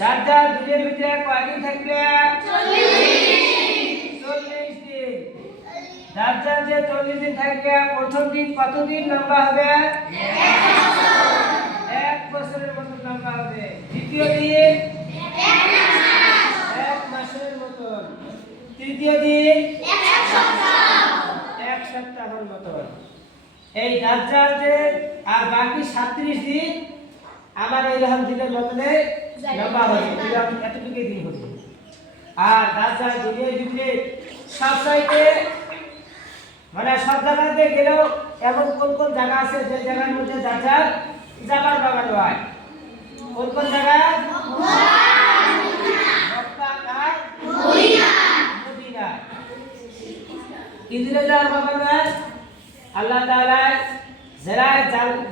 দাজ্জাল দুনিয়ার ভিতরে কয়দিন থাকবে? 40 দিন। দাজ্জাল যে 40 দিন থাকবে, প্রথম দিন কতদিন লম্বা হবে? 1 বছরের মতো লম্বা হবে। দ্বিতীয় দিন 1 মাসের মতো। তৃতীয় দিন 1 সপ্তাহের মতো। এই দাজ্জাল যে আর বাকি 37 দিন আমার এইরকম দিনের মতনে লম্বা হবে, এতটুকুই দিন হবে। আর দাজ্জাল দুনিয়ার ভিতরে সবচাইতে মানে সব জায়গাতে গেলেও এমন কোন কোন জায়গা আছে যে জায়গার মধ্যে দাজ্জাল যাবার বাগান হয়? কোন কোন জায়গা? মক্কা আর মদিনা। ইজরাইল যাওয়ার বাগান হয় আল্লাহ তাআলা যারা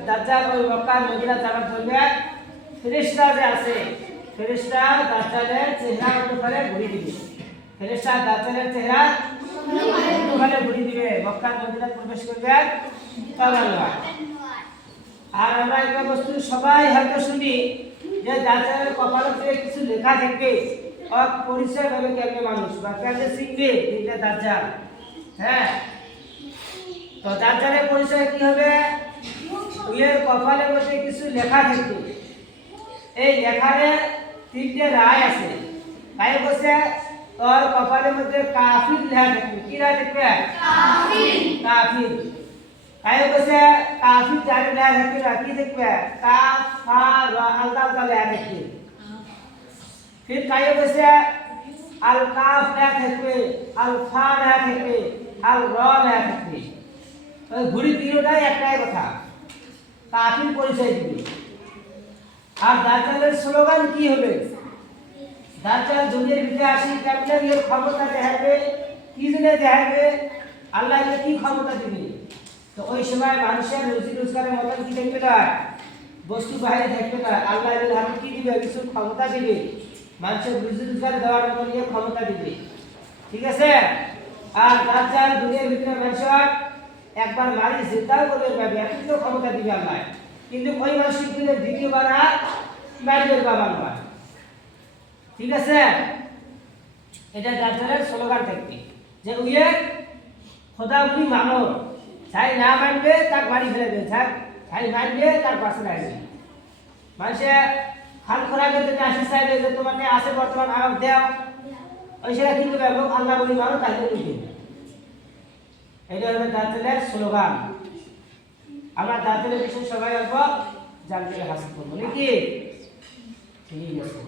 দাজ্জাল ওই মক্কা মদিনা যাবার জন্য ফেরেশতা যে আছে, ফেরেশতা দাজ্জালের চেহারা অনুসারে ঘুরি দিবে। ফেরেশতা দাজ্জালের চেহারা অনুসারে ঘুরি দিবে, মক্কা মদিনা প্রবেশ করবে তাআলা। আর আমরা একটা বস্তু সবাই হয়তো শুনি যে দাজ্জালের কপালে কিছু লেখা থাকবে, আর পরিচয় হবে কেমনে মানুষ বা কেমনে শিখবে এটা দাজ্জাল। হ্যাঁ, তো দাজ্জালের পরিচয় কি হবে? ওর কপালের মধ্যে কিছু লেখা থাকবে। এই লেখারে 3টে রায় আছে। তাই বলছে তোর কপালের মধ্যে কাফির লেখা থাকবে। কি লেখা থাকবে? কাফির। কাফির। তাই বলছে কাফির যারে লেখা থাকবে কি থাকবে? কাফ ফা রা আলদা আলদা লেখা থাকবে। फिर তাই বলছে আল কাফ লেখা থাকবে, আল ফা লেখা থাকবে, আল রা লেখা থাকবে। ওই ঘুরি তিনটাই একটাই কথা, কাফির পরিচয় দিবে। আর দাজ্জালের স্লোগান কি হবে? দাজ্জাল দুনিয়ার ভিতরে আসি কেমনে এর ক্ষমতা দেখাবে, কি জন্য দেখাবে, আল্লাহ এর কি ক্ষমতা দিবে। তো ওই সময় মানুষের রুজি রোজগারের মতন কি থাকবে না, বস্তু বাইরে থাকবে না। আল্লাহ এর হাতে কি দিবে? কিছু ক্ষমতা দিবে, মানুষের রুজি রোজগার দেওয়ার মতন ইয়ে ক্ষমতা দিবে। ঠিক আছে? আর দাজ্জাল দুনিয়ার ভিতরে মানুষের একবার মারি জিন্দাও করবে পাবে, এত ক্ষমতা দিবে আল্লাহ। কিন্তু ওই মানুষের দিনে দ্বিতীয়বার আর মারবে বাবা নয়। ঠিক আছে? এটা দাজ্জালের স্লোগান থাকবে যে উয়ে খোদা বলি মানো, যাই না মানবে তার বাড়ি ফেলে দেবে, যাই মানবে তার পাশে লাগবে। মানুষে খাল খোরাকের জন্য আসি চাইবে যে তোমাকে আসে বর্তমান আরাম দেও, ওই সেটা কি করবে? লোক আল্লাহ বলি মানো, তাই বলি। এটা হলো দাজ্জালের স্লোগান। আমরা দাজ্জালের বিষয়ে সবাই অল্প জানতে হাসিল করবো নাকি? ঠিক আছে।